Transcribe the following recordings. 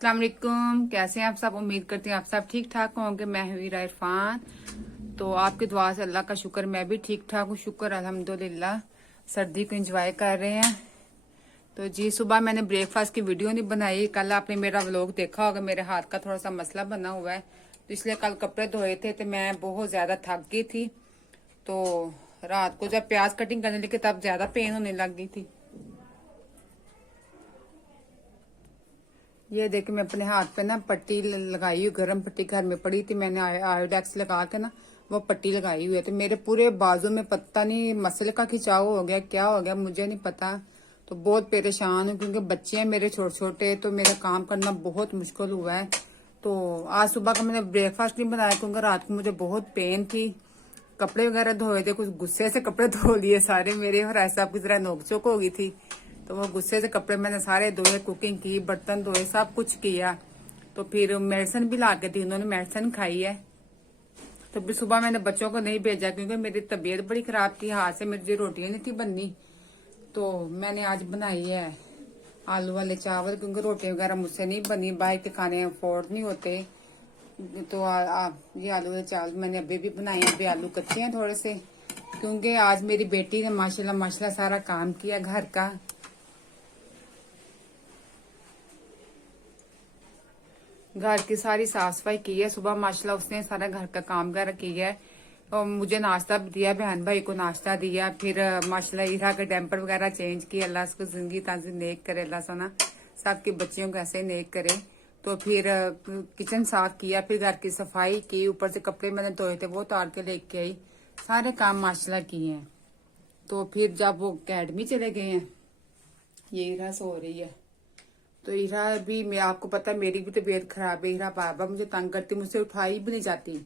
अस्सलाम वालेकुम। कैसे हैं आप सब? उम्मीद करती हैं आप सब ठीक ठाक होंगे। मैं हूँ हीरा इरफान। तो आपकी दुआ से अल्लाह का शुक्र मैं भी ठीक ठाक हूँ। शुक्र अल्हम्दुलिल्लाह। सर्दी को एंजॉय कर रहे हैं। तो जी सुबह मैंने ब्रेकफास्ट की वीडियो नहीं बनाई। कल आपने मेरा व्लॉग देखा होगा। मेरे हाथ का थोड़ा सा मसला बना हुआ है तो इसलिए कल कपड़े धोए थे तो मैं बहुत ज्यादा थक गई थी। तो रात को जब प्याज कटिंग करने लगी तब ज्यादा पेन होने लग गई थी। ये देखिए मैं अपने हाथ पे ना पट्टी लगाई हुई, गर्म पट्टी घर में पड़ी थी। मैंने आयोडेक्स लगा के ना वो पट्टी लगाई हुई है। तो मेरे पूरे बाजू में पता नहीं मसल का खिंचाव हो गया, क्या हो गया मुझे नहीं पता। तो बहुत परेशान हूँ क्योंकि बच्चे हैं मेरे छोटे छोटे, तो मेरा काम करना बहुत मुश्किल हुआ है। तो आज सुबह का मैंने ब्रेकफास्ट नहीं बनाया क्योंकि रात को मुझे बहुत पेन थी। कपड़े वगैरह धोए थे, कुछ गुस्से से कपड़े धो लिए सारे मेरे, और ऐसा की तरह नोकझोंक हो गई थी। तो वो गुस्से से कपड़े मैंने सारे धोए, कुकिंग की, बर्तन धोए, सब कुछ किया। तो फिर मेडिसिन भी ला के दी, उन्होंने मेडिसिन खाई है। तो फिर सुबह मैंने बच्चों को नहीं भेजा क्योंकि मेरी तबीयत बड़ी खराब थी, हाथ से मेरी रोटियां नहीं थी बननी। तो मैंने आज बनाई है आलू वाले चावल क्योंकि रोटी वगैरह मुझसे नहीं बनी, बाहर के खाने अफोर्ड नहीं होते। तो ये आलू वाले चावल मैंने अभी भी बनाए हैं। अभी आलू कच्चे हैं थोड़े से क्योंकि आज मेरी बेटी ने माशाल्लाह माशाल्लाह सारा काम किया घर का। घर की सारी साफ सफाई की है सुबह माशाल्लाह, उसने सारा घर का काम कर किया है। और मुझे नाश्ता भी दिया, बहन भाई को नाश्ता दिया। फिर माशाल्लाह ईरा के डैम्पर वगैरह चेंज किए। अल्लाह उसको जिंदगी ताजी नेक करे, अल्लाह सोना सबकी बच्चियों को ऐसे नेक करे। तो फिर किचन साफ किया, फिर घर की सफाई की, ऊपर से कपड़े मैंने धोए थे वो उतार के लेके आई। सारे काम माशाल्लाह किए हैं। तो फिर जब वो अकेडमी चले गए हैं, ये ईरा सो रही है। तो ईरा भी, मैं आपको पता है मेरी भी तबीयत खराब है। ईरा बार बार मुझे तंग करती, मुझसे उठाई भी नहीं जाती।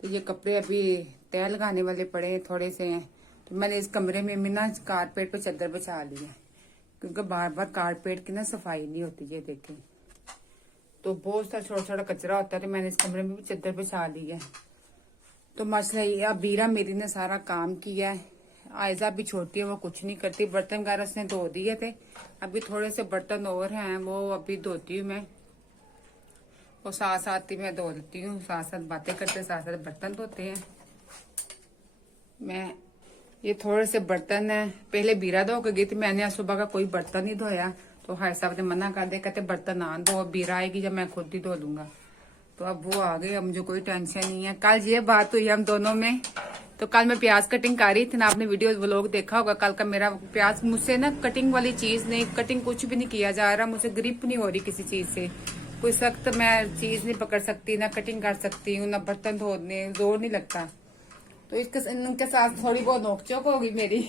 तो ये कपड़े अभी तय लगाने वाले पड़े हैं, थोड़े से हैं। तो मैंने इस कमरे में ना कारपेट पे चादर बिछा ली है क्योंकि बार बार कारपेट की ना सफाई नहीं होती। ये देखें तो बहुत सा छोटा छोटा कचरा होता है। तो मैंने इस कमरे में भी चादर बिछा ली है। तो मसला ये, अब बीरा मेरी ने सारा काम किया है। आयजा भी छोटी है, वो कुछ नहीं करती। बर्तन वगैरह उसने धो दिए थे, अभी थोड़े से बर्तन और हैं वो अभी धोती हूँ मैं। वो साथ साथ ही मैं धो लेती हूँ, साथ साथ बातें करते साथ साथ बर्तन धोते हैं। मैं ये थोड़े से बर्तन है, पहले बीरा धो के गई थी, मैंने आज सुबह का कोई बर्तन नहीं धोया। तो भाई साहब ने मना कर दिया, कहते बर्तन ना धो, बीरा आएगी जब मैं खुद ही धो लूंगा। तो अब वो आ गए, अब मुझे कोई टेंशन नहीं है। कल ये बात हुई हम दोनों में। तो कल मैं प्याज कटिंग कर रही थी ना, आपने वीडियो व्लॉग देखा होगा कल का मेरा। प्याज मुझसे ना कटिंग वाली चीज नहीं, कटिंग कुछ भी नहीं किया जा रहा, मुझसे ग्रिप नहीं हो रही किसी चीज से। कोई सख्त मैं चीज नहीं पकड़ सकती, ना कटिंग कर सकती हूँ, ना बर्तन धोने जोर नहीं लगता। तो इनके साथ थोड़ी बहुत नोकझोंक होगी मेरी।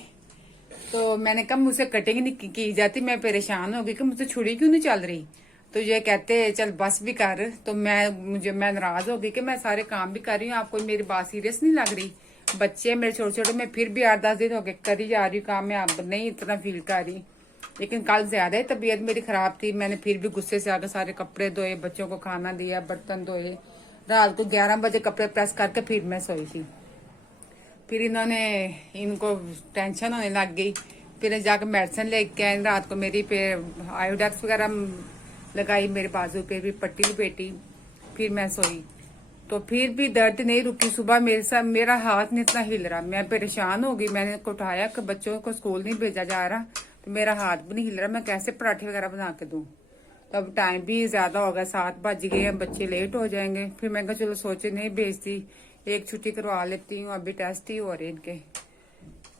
तो मैंने कहा मुझसे कटिंग नहीं की जाती, मैं परेशान हो गई कि मुझसे छुरी क्यों नहीं चल रही। तो ये कहते चल बस भी कर। तो मैं नाराज हो गई कि मैं सारे काम भी कर रही हूँ, आपको मेरी बात सीरियस नहीं लग रही। बच्चे मेरे छोटे छोटे, मैं फिर भी 8-10 दिन हो गए करी जा रही हूँ काम, मैं अब नहीं इतना फील कर रही। लेकिन कल ज्यादा ही तबीयत मेरी खराब थी, मैंने फिर भी गुस्से से आकर सारे कपड़े धोए, बच्चों को खाना दिया, बर्तन धोए। रात को 11 बजे कपड़े प्रेस करके फिर मैं सोई थी। फिर इनको टेंशन होने लग गई। फिर जाकर मेडिसिन लेके आए रात को, मेरी पे आयोडेक्स वगैरह लगाई, मेरे बाजू पे भी पट्टी लपेटी, फिर मैं सोई। तो फिर भी दर्द नहीं रुकी। सुबह मेरा हाथ नहीं इतना हिल रहा, मैं परेशान हो गई। मैंने उठाया कि बच्चों को स्कूल नहीं भेजा जा रहा, तो मेरा हाथ भी नहीं हिल रहा, मैं कैसे पराठे वगैरह बना के दूं। तो अब टाइम भी ज्यादा हो गया, 7 बज गए हैं, बच्चे लेट हो जाएंगे। फिर मैं कहा चलो सोचे नहीं भेजती, एक छुट्टी करवा लेती हूँ, अभी टेस्ट ही हो रहे इनके,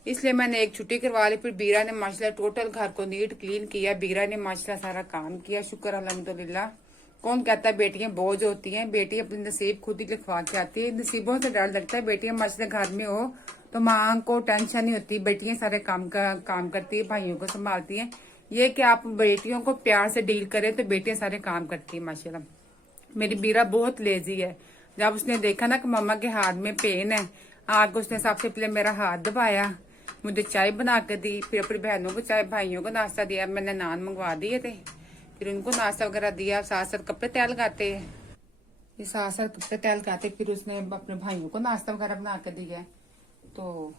इसलिए मैंने एक छुट्टी करवा ली। फिर बीरा ने माशाल्लाह टोटल घर को नीट क्लीन किया, बीरा ने माशाल्लाह सारा काम किया, शुक्र अल्हम्दुलिल्लाह। कौन कहता है बेटियां बोझ होती हैं, बेटी अपनी नसीब खुद ही लिखवा के आती है। नसीबों से डर लगता है, बेटियां माशाल्लाह घर में हो तो माँ को टेंशन नहीं होती, बेटियां सारे काम करती है, भाइयों को संभालती है। ये कि आप बेटियों को प्यार से डील करें तो बेटियां सारे काम करती है माशाल्लाह। मेरी बीरा बहुत लेजी है। जब उसने देखा ना कि मम्मा के हाथ में पेन है, आगे उसने सबसे पहले मेरा हाथ दबाया, मुझे चाय बना के दी, फिर अपनी बहनों को चाय, भाइयों को नाश्ता दिया। मैंने नान मंगवा दिए थे, फिर उनको नाश्ता वगैरह दिया। साथ साथ कपड़े तय लगाते हैं, ये साथ साथ कपड़े तय लगाते। फिर उसने अपने भाइयों को नाश्ता वगैरह बना के दिया। तो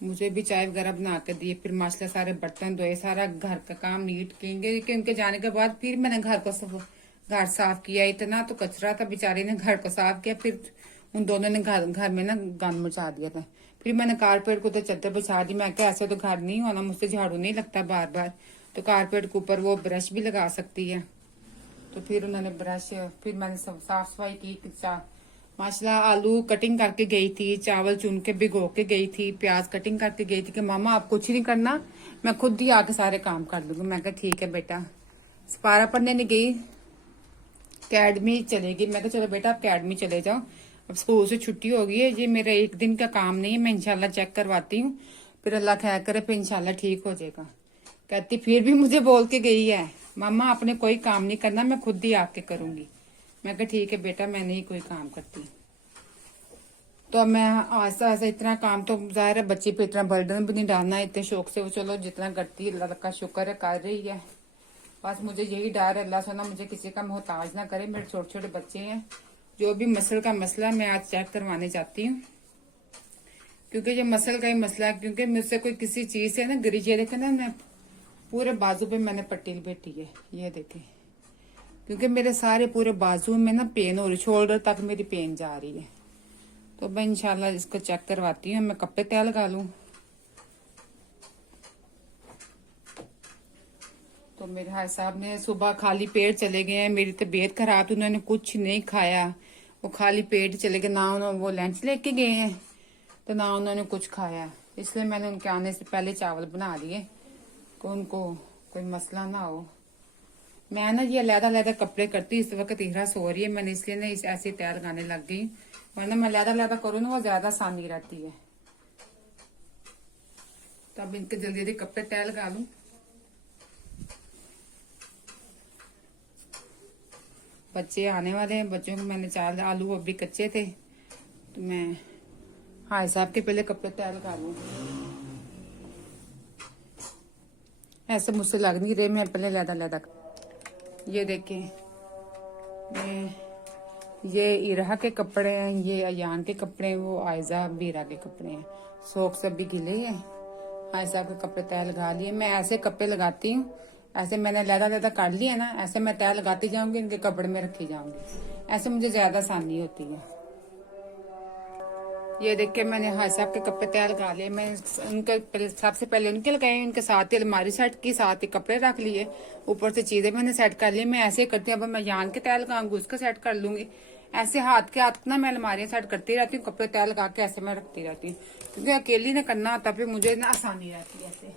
मुझे भी चाय वगैरह बना के दिए, फिर माशाल्लाह सारे बर्तन धोए, सारा घर का काम नीट किए कि उनके जाने के बाद फिर मैंने घर साफ किया। इतना तो कचरा था, बेचारे ने घर को साफ किया, फिर उन दोनों ने घर में ना गंद मचा दिया था। फिर मैंने कारपेट को तो चादर बिछा दी। मैं क्या ऐसे तो घर नहीं होना, मुझसे झाड़ू नहीं लगता बार बार, तो कारपेट के ऊपर वो ब्रश भी लगा सकती है। तो फिर उन्होंने ब्रश, फिर मैंने सब साफ सफाई की। माशाल्लाह आलू कटिंग करके गई थी, चावल चुन के भिगो के गई थी, प्याज कटिंग करके गई थी कि मामा आप कुछ नहीं करना, मैं खुद ही आके सारे काम कर लूंगी। मैं कहा ठीक है बेटा। सपारा पढ़ने नहीं गई, अकेडमी चलेगी। मैं कहा चलो बेटा आप अकेडमी चले जाओ, अब स्कूल से छुट्टी हो गई है, ये मेरा एक दिन का काम नहीं है, मैं इंशाल्लाह चेक करवाती हूँ, फिर अल्लाह खैर करे, फिर इंशाल्लाह ठीक हो जाएगा। कहती फिर भी मुझे बोल के गई है मामा आपने कोई काम नहीं करना, मैं खुद ही आके करूंगी। मैं कहा ठीक है बेटा, मैं नहीं कोई काम करती। तो मैं आस्ता आस्ता इतना काम तो जाहिर है बच्ची पे इतना बर्डन भी नहीं डालना है, इतने शौक से वो चलो जितना करती है अल्लाह का शुक्र है कर रही है। बस मुझे यही डर है अल्लाह सुना मुझे किसी का मोहताज ना करे। मेरे छोटे छोटे बच्चे हैं, जो भी मसल का मसला मैं आज चेक करवाने जाती हूँ, क्योंकि ये मसल का ही मसला है। क्योंकि मुझसे कोई किसी चीज से ना गिरी, ये देखे ना मैं पूरे बाजू पे मैंने पट्टी लपेटी है, ये देखे, क्योंकि मेरे सारे पूरे बाजू में ना पेन हो रही, शोल्डर तक मेरी पेन जा रही है। तो मैं इंशाल्लाह इसको चेक करवाती हूँ। मैं कपड़े तय लगा लूं। तो मेरे भाई साहब ने सुबह खाली पेट चले गए हैं, मेरी तबीयत खराब थी, उन्होंने कुछ नहीं खाया, वो खाली पेट चले गए, ना उन्होंने वो लंच लेके गए हैं तो ना उन्होंने कुछ खाया। इसलिए मैंने उनके आने से पहले चावल बना दिए कि उनको कोई मसला ना हो। मैं ना ये अलहदा अलहदा कपड़े करती, इस वक्त इहरा सो रही है, मैंने इसलिए ना इस ऐसे तय लगाने लग गई, वरना मैं अलहदा अलहदा करूँ ना वो ज्यादा आसानी रहती है। तो अब इनके जल्दी जल्दी कपड़े तय लगा लूं। बच्चे आने वाले हैं, बच्चों को मैंने चार आलू अभी कच्चे थे, तो मैं हाई साहब के पहले कपड़े तय लगा लूं। ऐसे मुझसे लग नहीं रहे, मैं पहले अलहदा अलहदा। ये देखें, ये इरहा के कपड़े हैं, ये अयान के कपड़े हैं, वो आयजा बीरा के कपड़े हैं। सोख सब भी गिले हैं। आयजा के कपड़े तय लगा लिए। मैं ऐसे कपड़े लगाती हूँ, ऐसे मैंने लहदा लहदा काट लिया ना, ऐसे मैं तय लगाती जाऊंगी, इनके कपड़े में रखी जाऊंगी, ऐसे मुझे ज्यादा आसानी होती है। ये देख के मैंने हाई साहब के कपड़े तैयार लगा लिए। मैं उनके सबसे पहले उनके लगाए, उनके साथ ही अलमारी सेट की, साथ ही कपड़े रख लिए, ऊपर से चीजें मैंने सेट कर ली। मैं ऐसे करती हूँ, अब मैं यान के तैयार लगाऊंगी, उसका सेट कर लूंगी, ऐसे हाथ के हाथ ना मैं अलमारियां सेट करती रहती हूँ, कपड़े तैयार लगा के ऐसे मैं रखती रहती हूँ, क्योंकि अकेली ने करना होता फिर मुझे ना आसानी रहती है ऐसे।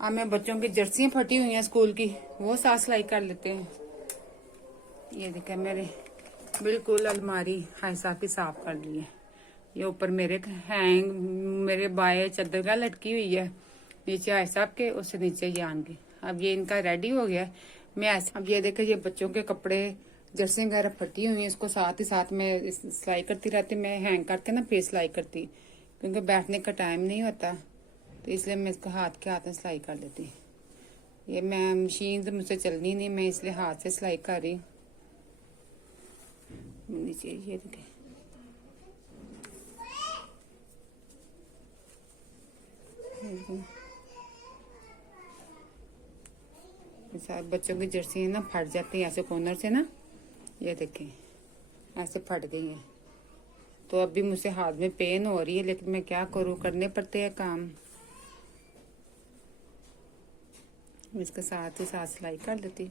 अब मैं बच्चों की जर्सियां फटी हुई हैं स्कूल की, वो साफ सिलाई कर लेते हैं। ये देखा मेरे बिल्कुल अलमारी हाई साहब की साफ कर ली है। ये ऊपर मेरे हैंग, मेरे बाएं चादर का लटकी हुई है, नीचे हाई साहब के, उससे नीचे यान के। अब ये इनका रेडी हो गया। मैं ऐसे, अब ये देखे ये बच्चों के कपड़े जर्सी वगैरह फटी हुई है, इसको साथ ही साथ में सिलाई करती रहती। मैं हैंग करके ना फिर सिलाई करती, क्योंकि बैठने का टाइम नहीं होता, तो इसलिए मैं इसको हाथ के हाथ में सिलाई कर लेती। ये मैं मशीन तो मुझसे चलनी नहीं, मैं इसलिए हाथ से सिलाई कर रही हूँ। नीचे ये देखे, बच्चों की जर्सी ना फट जाती है ऐसे कॉर्नर से ना, ये देखें ऐसे फट गई हैं। तो अभी मुझसे हाथ में पेन हो रही है, लेकिन मैं क्या करूँ, करने पड़ते हैं काम। इसके साथ ही साथ सिलाई कर लेती।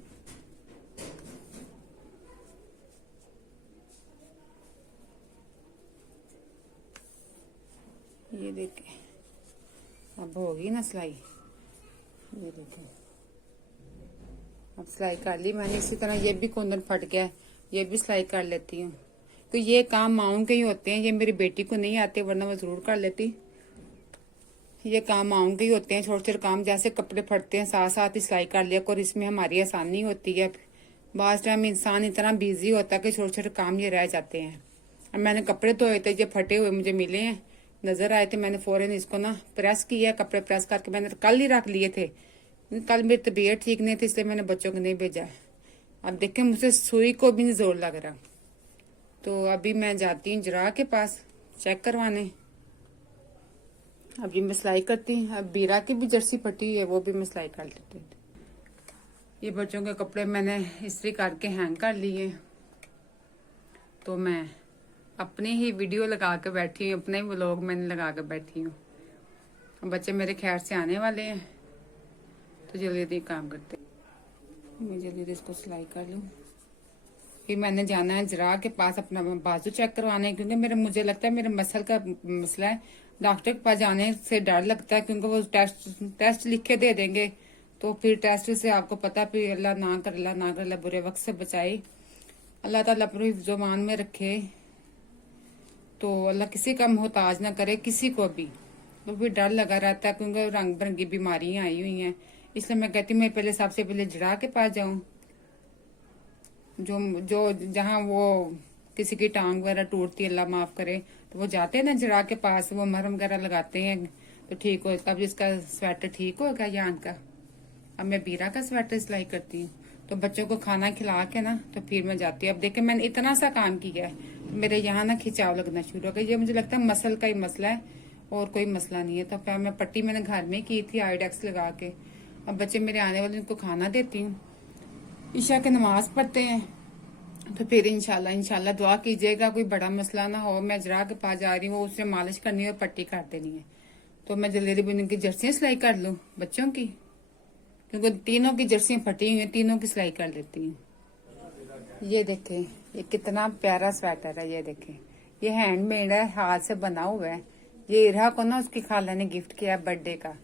ये देखें अब होगी ना सिलाई, ये देखें अब सिलाई कर ली मैंने। इसी तरह ये भी कुंदन फट गया, ये भी सिलाई कर लेती हूँ। तो ये काम माओं के ही होते हैं, ये मेरी बेटी को नहीं आते, वरना वो जरूर कर लेती। ये काम माओं के ही होते हैं, छोटे छोटे काम, जैसे कपड़े फटते हैं साथ साथ ही सिलाई कर लिया, और इसमें हमारी आसानी होती है। बास टाइम इंसान इतना बिजी होता है कि छोटे छोटे काम ये रह जाते हैं। अब मैंने कपड़े धोए थे, ये फटे हुए मुझे मिले हैं, नजर आए थे, मैंने फौरन इसको ना प्रेस किया, कपड़े प्रेस करके मैंने कल ही रख लिए थे। कल मेरी तबीयत ठीक नहीं थी, इसलिए मैंने बच्चों को नहीं भेजा। अब देखें मुझसे सुई को भी नहीं जोर लग रहा, तो अभी मैं जाती हूँ जरा के पास चेक करवाने। अभी मैं सिलाई करती हूँ। अब बीरा की भी जर्सी फटी है, वो भी मैं सिलाई कर लेती हूँ। ये बच्चों के कपड़े मैंने इस्त्री करके हैंग कर लिए। तो मैं अपनी ही वीडियो लगा के बैठी हूँ, अपने ही व्लॉग मैंने लगा के बैठी हूँ। बच्चे मेरे खैर से आने वाले हैं, तो जल्दी जल्दी काम करते। मैं जल्दी जल्दी इसको सिलाई कर लूँ। फिर मैंने जाना है जरा के पास अपना बाजू चेक करवाने, क्योंकि मुझे लगता है मेरे मसल का मसला है। डॉक्टर के पास जाने से डर लगता है, क्योंकि वो टेस्ट लिख के दे देंगे। तो फिर टेस्ट से आपको पता, फिर अल्लाह ना कर, अल्लाह ना कर, अल्लाह बुरे वक्त से बचाए, अल्लाह ताला अपनी हिफ्ज़-ओ-मान में रखे। तो अल्लाह किसी का मोहताज ना करे, किसी को भी। तो फिर डर लगा रहता है, क्योंकि रंग बिरंगी बीमारियां आई हुई हैं। इसलिए मैं कहती हूँ मैं पहले सबसे पहले जरा के पास जाऊं, जो जो जहाँ वो किसी की टांग वगैरह टूटती है, अल्लाह माफ करे, तो वो जाते हैं ना जरा के पास, वो मरहम वगैरह लगाते हैं तो ठीक हो। अब इसका स्वेटर ठीक होगा यान का। अब मैं बीरा का स्वेटर सिलाई करती हूँ। तो बच्चों को खाना खिला के ना, तो फिर मैं जाती हूँ। अब देखे मैंने इतना सा काम किया है, तो मेरे यहाँ ना खिंचाव लगना शुरू हो गया। ये मुझे लगता है मसल का ही मसला है, और कोई मसला नहीं है। तो फिर मैं पट्टी मैंने घर में की थी आयोडेक्स लगा के। अब बच्चे मेरे आने वाले, उनको खाना देती हूँ, ईशा की नमाज पढ़ते हैं, तो फिर इंशाल्लाह दुआ कीजिएगा कोई बड़ा मसला ना हो। मैं जरा के पास जा रही हूँ, उससे मालिश करनी है और पट्टी कर देनी है। तो मैं जल्दी जल्दी उनकी जर्सियां सिलाई कर लूँ बच्चों की, क्योंकि तीनों की जर्सियां फटी हुई हैं, तीनों की सिलाई कर लेती हूँ। ये देखें, ये कितना प्यारा स्वेटर है। ये देखें, ये हैंडमेड है, हाथ से बना हुआ है। ये इरहा को ना उसकी खाला ने गिफ्ट किया बर्थडे का।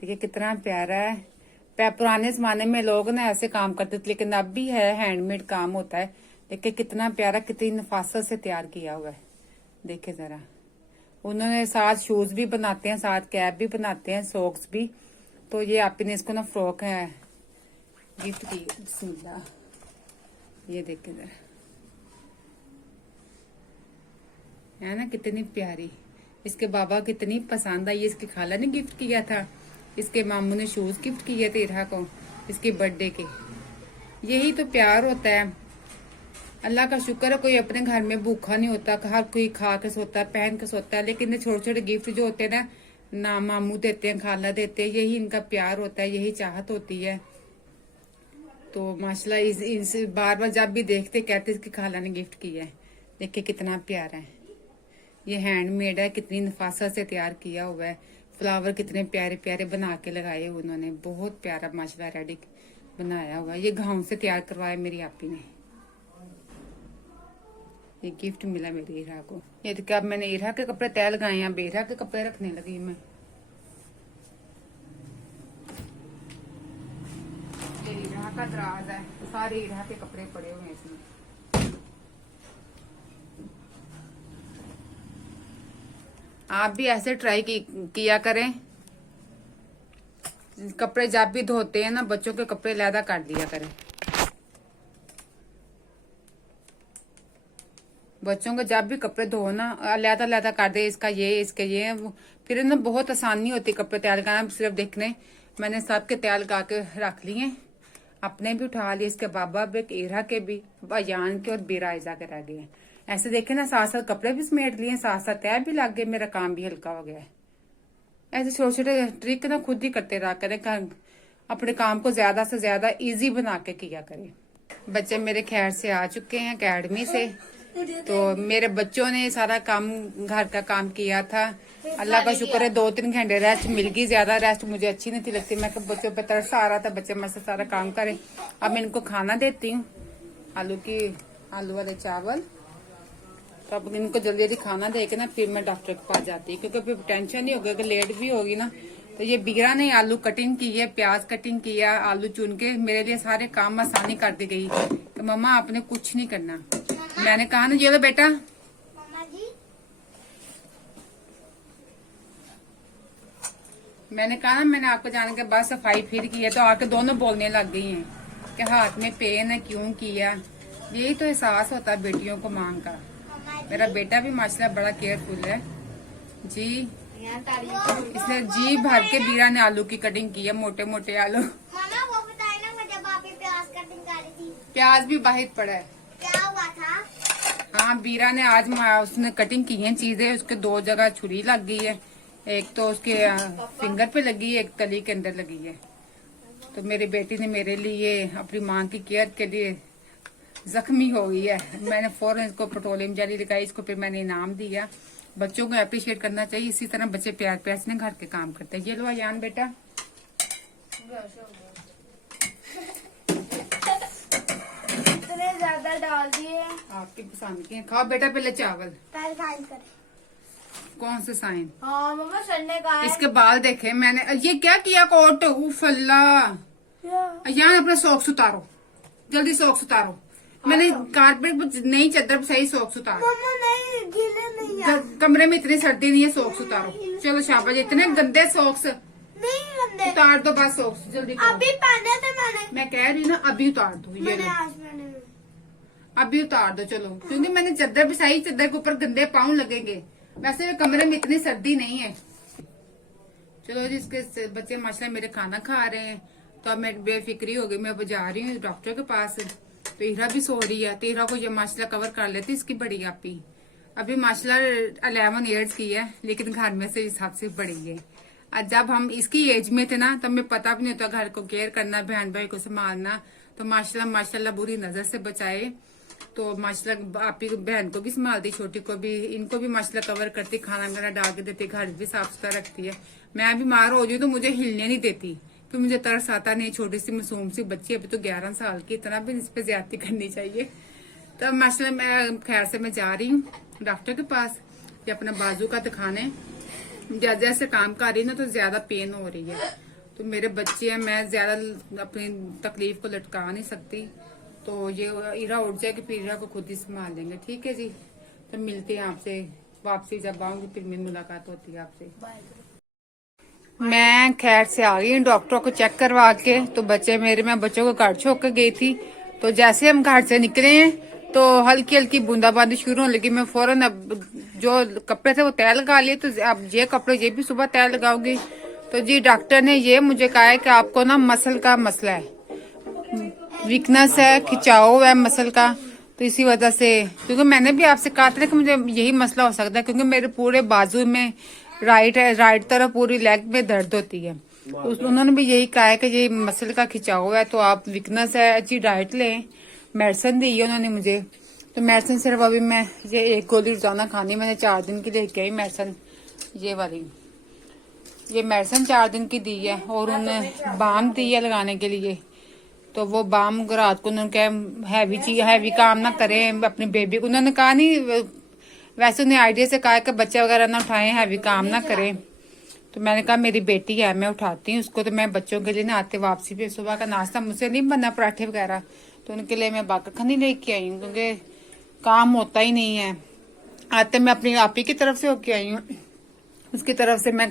देखिए कितना प्यारा है। पुराने जमाने में लोग ना ऐसे काम करते थे, लेकिन अब भी है, हैंडमेड काम होता है। देखिए कितना प्यारा, कितनी नफासत से तैयार किया हुआ है। देखिए जरा, उन्होंने साथ शूज भी बनाते हैं, साथ कैप भी बनाते हैं, सॉक्स भी। तो ये आप ने इसको ना फ्रॉक है गिफ्ट की, बिस्मिल्लाह। ये देखिए जरा, है ना कितनी प्यारी। इसके बाबा कितनी पसंद आई। इसकी खाला ने गिफ्ट किया था, इसके मामू ने शूज गिफ्ट किए थे इरहा को इसके बर्थडे के। यही तो प्यार होता है। अल्लाह का शुक्र है कोई अपने घर में भूखा नहीं होता, हर कोई खा के सोता है, पहन के सोता है। लेकिन ये छोटे छोटे गिफ्ट जो होते हैं ना मामू देते हैं, खाला देते हैं, यही इनका प्यार होता है, यही चाहत होती है। तो माशाल्लाह इस बार बार जब भी देखते कहते इसकी खाला ने गिफ्ट किया है। देखिए कितना प्यारा है। ये हैंडमेड है, कितनी नफासत से तैयार किया हुआ है। फ्लावर कितने प्यारे प्यारे बना के लगाए उन्होंने, बहुत प्यारा माशाल्लाह रेडी बनाया हुआ है। ये गांव से तैयार करवाया मेरी आपी ने। ये गिफ्ट मिला मेरी इरहा को। ये तो क्या, मैंने इरहा के कपड़े तय लगाए हैं, बेरहा के कपड़े रखने लगी मैं। ये इरहा का दराज है, तो सारे इरहा के कपड़े पड़े हुए हैं इसमें। आप भी ऐसे ट्राई किया करें। कपड़े जब भी धोते हैं ना, बच्चों के कपड़े लैदा कर दिया करें। बच्चों के जब भी कपड़े धो ना, लैदा लैदा कर दे, इसका ये इसके ये, फिर ना बहुत आसानी होती कपड़े तैयार करना। सिर्फ देखने मैंने सबके तैयार लगा के रख लिए, अपने भी उठा लिए, इसके बाबा भी, इरहा के भी, अयान के और बीराइजा के रह गए। ऐसे देखे ना, साथ साथ कपड़े भी समेट लिए, साथ साथ तैयार भी लग गए, मेरा काम भी हल्का हो गया है। ऐसे छोटे छोटे ट्रिक ना खुद ही करते रहा करें, अपने काम को ज्यादा से ज्यादा इजी बना के किया करें। बच्चे मेरे खैर से आ चुके हैं अकेडमी से। तो मेरे बच्चों ने सारा काम, घर का काम किया था। अल्लाह का शुक्र है 2-3 घंटे रेस्ट मिल गई। ज्यादा रेस्ट मुझे अच्छी नहीं थी लगती। मैं बच्चों पर तरस आ रहा था, बच्चे मेरे से सारा काम करें। अब मैं इनको खाना देती हूँ, आलू वाले चावल। तो अब इनको जल्दी जल्दी खाना दे के ना फिर मैं डॉक्टर के पास जाती हूँ, क्योंकि फिर टेंशन नहीं होगी, लेट भी होगी ना। तो ये बीरा ने आलू कटिंग की है, प्याज कटिंग किया, आलू चुन के मेरे लिए सारे काम आसानी कर दी गई। तो मम्मा आपने कुछ नहीं करना। मैंने कहा ना, ये लो बेटा, मैंने कहा ना, मैंने आपको जाने के बाद सफाई फिर की है। तो आके दोनों बोलने लग गई हैं कि हाथ में पेन है, क्यों किया। यही तो एहसास होता है बेटियों को मांग का। मेरा बेटा भी माशाल्लाह बड़ा केयरफुल है जी। इसने जी भर के बीरा ने आलू की कटिंग की है, मोटे मोटे आलू। मामा वो बताए ना, मुझे भाभी प्याज कटिंग कर रही थी। प्याज भी बाहिर पड़ा है। क्या हुआ था? हाँ, बीरा ने आज उसने कटिंग की है चीजें, उसके 2 जगह छुरी लग गई है। एक तो उसके फिंगर पे लगी है, एक तली के अंदर लगी है। तो मेरी बेटी ने मेरे लिए अपनी माँ की केयर के लिए जख्मी हो गई है। मैंने फौरन इसको पेट्रोलियम जेली लगाई, इसको फिर मैंने इनाम दिया। बच्चों को अप्रिशिएट करना चाहिए, इसी तरह बच्चे प्यार प्यार से घर के काम करते हैं। ये लो अयान बेटा, इतने ज्यादा डाल दिए। आपकी पसंद के खाओ बेटा। पहले चावल। पहले साइन करे। कौन से साइन? हाँ मम्मा सर ने कहा है। इसके बाल देखे मैंने। ये क्या किया कोट? उफ अल्लाह। अयान अपने सॉक्स उतारो, जल्दी सॉक्स उतारो। मैंने कारपेट पर नहीं, चादर पर सही सॉक्स उतारो। मम्मा नहीं गीले नहीं है। कमरे में इतनी सर्दी नहीं है, सॉक्स उतारो। चलो शाबाश। इतने गंदे सॉक्स नहीं गंदे। उतार दो बस सॉक्स, जल्दी करो। अभी पहने थे मैंने। मैं कह रही हूँ ना, अभी उतार दो। ये मैंने लो, आज पहने। अभी उतार दो चलो, क्योंकि मैंने चादर बिछाई, चादर के ऊपर गंदे पाँव लगेंगे। वैसे भी कमरे में इतनी सर्दी नहीं है। चलो जी, इसके बच्चे माशाल्लाह मेरे खाना खा रहे हैं, तो अब मैं बेफिक्री हो गई। मैं अब जा रही हूँ डॉक्टर के पास। तो हीरा भी सो रही है, तो हीरा को ये माशाल्लाह कवर कर लेती इसकी बड़ी आपी। अभी माशाल्लाह 11 ईयर्स की है, लेकिन घर में से हिसाब से बड़ी है। और जब हम इसकी एज में थे ना, तब हमें पता भी नहीं होता घर को केयर करना, बहन भाई को संभालना। तो माशाल्लाह माशाल्लाह बुरी नजर से बचाए। तो माशाल्लाह आपी बहन को भी संभालती, छोटी को भी, इनको भी माशाल्लाह कवर करती, खाना वगैरह डाल के देती, घर भी साफ सुथरा रखती है। मैं बीमार हो जाऊँ तो मुझे हिलने नहीं देती, फिर मुझे तरस आता नहीं। छोटी सी मासूम सी बच्ची, अभी तो 11 साल की, इतना भी इस पे ज्यादती करनी चाहिए। तो माशाल्लाह मैं खैर से मैं जा रही हूँ डॉक्टर के पास, ये अपना बाजू का दिखाने। जैसे काम कर रही ना, तो ज्यादा पेन हो रही है। तो मेरे बच्चे हैं, मैं ज्यादा अपनी तकलीफ को लटका नहीं सकती। तो ये ईरा उठ जाएगी, फिर ईरा को खुद ही संभाल लेंगे। ठीक है जी, तो मिलते हैं आपसे वापसी, जब आऊंगी फिर मेरी मुलाकात होती है आपसे। मैं खैर से आ गई डॉक्टर को चेक करवा के। तो बच्चे मेरे, मैं बच्चों को घर छोड़ कर गई थी। तो जैसे हम घर से निकले हैं, तो हल्की हल्की बूंदाबांदी शुरू होने लगी। मैं फौरन अब जो कपड़े थे वो तय लगा लिए। तो अब ये कपड़े ये भी सुबह तय लगाऊंगी। तो जी डॉक्टर ने ये मुझे कहा है कि आपको ना मसल का मसला है, वीकनेस है, खिंचाव है मसल का। तो इसी वजह से, क्योंकि मैंने भी आपसे कहा था कि मुझे यही मसला हो सकता है, क्योंकि मेरे पूरे बाजू में राइट तरफ पूरी लेग में दर्द होती है। तो उन्होंने भी यही कहा है कि ये मसल का खिंचाव है, तो आप वीकनेस है, अच्छी डाइट लें। मेडिसिन दी है उन्होंने मुझे। तो मेडिसिन सिर्फ अभी मैं ये एक गोली रोजाना खानी, मैंने 4 दिन की लेके आई मेडिसिन। ये वाली ये मेडिसिन 4 दिन की दी है, और उन्होंने बाम दी है लगाने के लिए। तो वो बाम रात को उन्होंने कहा हैवी चीज, हैवी काम ना करें अपनी बेबी को। उन्होंने कहा नहीं, वैसे उन्हें आइडिया से कहा कि बच्चे वगैरह ना उठाएं, हैवी काम ना करें। तो मैंने कहा मेरी बेटी है, मैं उठाती हूँ उसको। तो मैं बच्चों के लिए ना आते वापसी पे सुबह का नाश्ता मुझसे नहीं बना, पराठे वगैरह, तो उनके लिए मैं बाकाखनी लेके आई हूँ, क्योंकि काम होता ही नहीं है। आते मैं अपनी आपी की तरफ से होके आई हूँ, उसकी तरफ से मैं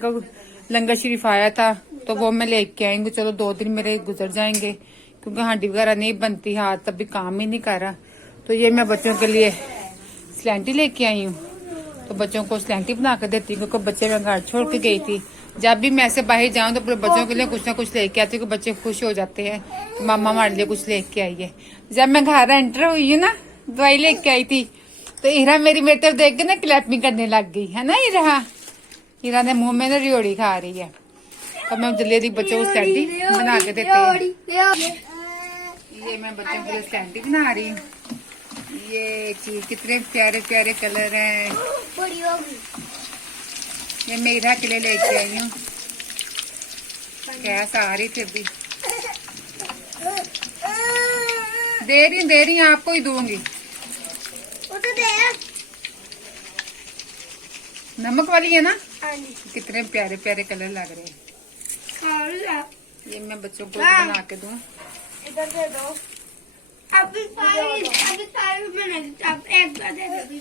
लंगर शरीफ आया था, तो वो मैं लेके आएंगे। चलो 2 दिन मेरे गुजर जाएंगे, क्योंकि हांडी वगैरह नहीं बनती, हाथ तभी काम ही नहीं कर रहा। तो ये मैं बच्चों के लिए स्लैंटी लेके आई हूँ। तो बच्चों को स्लैंटी बना कर देती हूँ, क्योंकि बच्चे मैं घर छोड़ के गई थी। जब भी मैं ऐसे बाहर जाऊँ तो अपने बच्चों के लिए कुछ ना कुछ लेके आती हूँ, बच्चे खुश हो जाते हैं तो मामा हमारे लिए कुछ लेके आई है। जब मैं घर एंटर हुई हूँ ना, दवाई लेके आई थी, तो हीरा मेरी तरफ देख के ना क्लैपिंग करने लग गई है ना। हीरा ने मुंह में ना रियोड़ी खा रही है। तो मैं जल्दी बच्चों को स्लैंटी बना के देती हूँ। ये मैं बच्चों के लिए स्लैंटी बना रही हूँ। ये चीज कितने प्यारे प्यारे कलर हैं। बड़ी होगी। ये मेरा के लिए लेके आई हूँ, गैस आ रही थी अभी। दे रही आपको ही दूंगी। वो तो दे। नमक वाली है ना। हाँ जी। कितने प्यारे प्यारे कलर लग रहे हैं। हाँ, ये मैं बच्चों को बना के दूं। इधर दे दो। अभी सारी मैंने अब एक दे दो।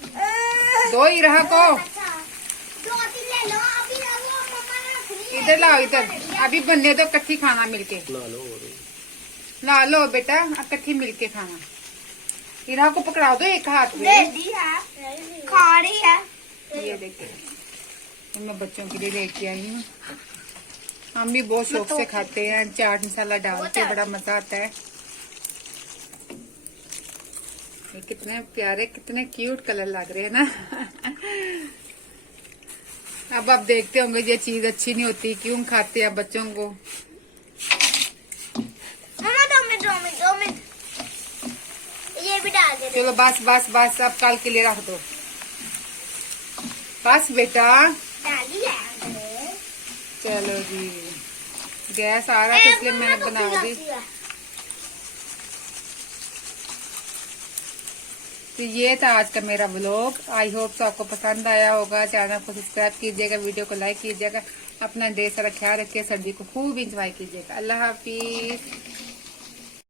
2 ही रहा को। 2-3 ले लो। अभी वो मम्मा ने रखनी है। इधर लाओ, इधर अभी बनने दो, इकट्ठी खाना मिलके। ला लो बेटा, इकट्ठी मिलके खाना। इरा को पकड़ा दो एक हाथ में। दे दी है, खा रही है। ये देखिए, मैं बच्चों के लिए लेके आई हूँ। हम भी बहुत शौक से खाते हैं, चाट मसाला डाल के, बड़ा मजा आता है। ये कितने प्यारे, कितने क्यूट कलर लग रहे हैं ना। अब आप देखते होंगे ये चीज अच्छी नहीं होती, क्यों खाते हैं बच्चों को। मम्मा 2 मिनट ये भी डाल दे। चलो बस बस बस, अब कल के लिए रख दो। बस बेटा, डाल दिया हमने। चलो जी, गैस आ रहा था इसलिए मैंने बना दी। तो ये था आज का मेरा व्लॉग। आई होप तो आपको पसंद आया होगा। चैनल को सब्सक्राइब कीजिएगा, वीडियो को लाइक कीजिएगा, अपना ढेर सारा ख्याल रखिए, सर्दी को खूब इंजॉय कीजिएगा। अल्लाह हाफिज।